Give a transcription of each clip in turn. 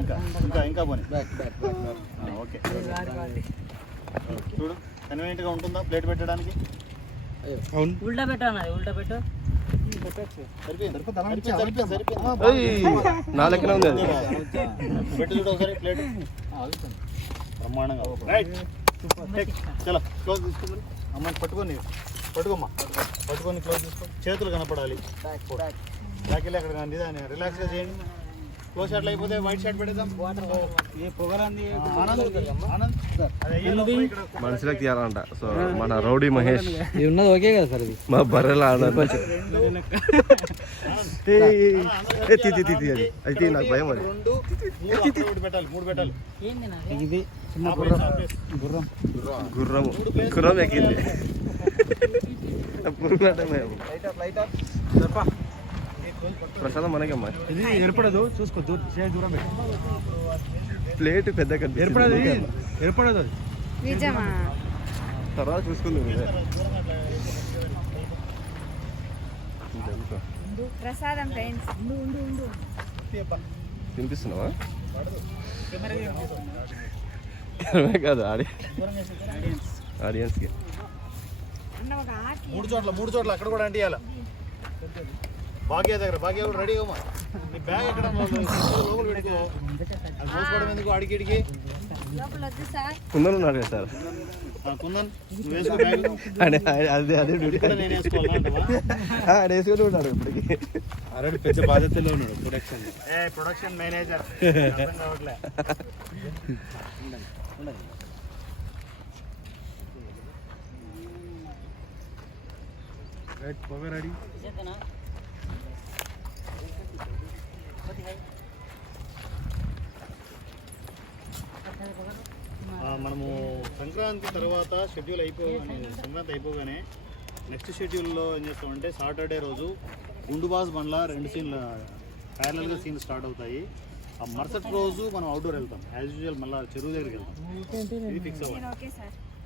ఇంకా ఇంకా ఇంకా పోనీ. ఓకే. చూడు కన్వీనియంట్గా ఉంటుందా ప్లేట్ పెట్టడానికి? ఉల్టా పెట్టు అన్నది ఉల్టా పెట్టు. సరిపోయింది? సరిపోయింది సరిపోయింది? సరిపోయింది? నా లెక్కన ఉంది అది. పెట్టు చూడు ఒకసారి ప్లేట్. బ్రహ్మాండంగా రైట్ చలో క్లోజ్ అమ్మాయిని పట్టుకొని పట్టుకోమ్మా. పట్టుకొని క్లోజ్ తీసుకో. చేతులు కనపడాలి. బ్యాక్ వెళ్ళి అక్కడ రిలాక్స్గా చేయండి. క్లోజ్ షాట్లు అయిపోతే వైట్ షర్ట్ పెట్టేద్దాం ఇక్కడ మనుషులకు తీయాలంట. సో మన రౌడీ మహేష్. ఇది ఉన్నది ఓకే కదా సార్ ఇది? మా బర్రెల ఆనంద్. రెండు ఏ తీ తీ తీ తీ అది అయితే నాకు భయం అది. పెట్టాలి మూడు పెట్టాలి. ఏంది నాది? ఇది చిన్న ఆపేసి. గుర్రం. గుర్రము గుర్రం. ఎక్కింది. పురుగునట్టే మేము. ప్రసాదం మనకమ్మా ఇది ఏర్పడదు చూసుకో దూరం ప్లేట్ పెద్ద ఏర్పడదు ఏర్పడదు అది. నిజమా? తర్వాత చూసుకుంది ప్రసాదం ఫ్రెండ్స్. తినిపిస్తున్నావా కెమెరా కాదు ఆడి ఆడియన్స్కి అన్న ఒక ఆకి మూడు చోట్ల మూడు చోట్ల అక్కడ కూడా అంటియాల భాగ్య దగ్గర భాగ్య కూడా రెడీ అమ్మా నీ బ్యాగ్ ఎక్కడ లోపల పెట్టుకో. అది మోసుకోవడం ఎందుకు అడిగి అడిగి కుందరు ఉన్నాడు కదా సార్. ఆ, కుందన్ నువ్వు వేసుకో బ్యాగ్ అదే అదే అదే డ్యూటీ కూడా నేను వేసుకోవాలా అంటావా? ఆడ వేసుకొని ఉన్నాడు ఇప్పటికి. ఆల్రెడీ పెద్ద బాధ్యతలో ఉన్నాడు ప్రొడక్షన్ ఏ ప్రొడక్షన్ మేనేజర్ అర్థం కావట్లే. రైట్ పోవే రెడీ మనము సంక్రాంతి తర్వాత షెడ్యూల్ అయిపోగానే సంక్రాంతి అయిపోగానే నెక్స్ట్ షెడ్యూల్లో ఏం చేస్తామంటే సాటర్డే రోజు గుండుబాస్ బండ్ల రెండు సీన్ల ప్యారలల్గా సీన్ స్టార్ట్ అవుతాయి. ఆ మరుసటి రోజు మనం అవుట్డోర్ వెళ్తాం. యాజ్ యూజువల్ మళ్ళీ చెరువు దగ్గరికి వెళ్తాం. ఇది ఫిక్స్ అవ్వాలి.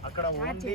అక్కడ ఓన్లీ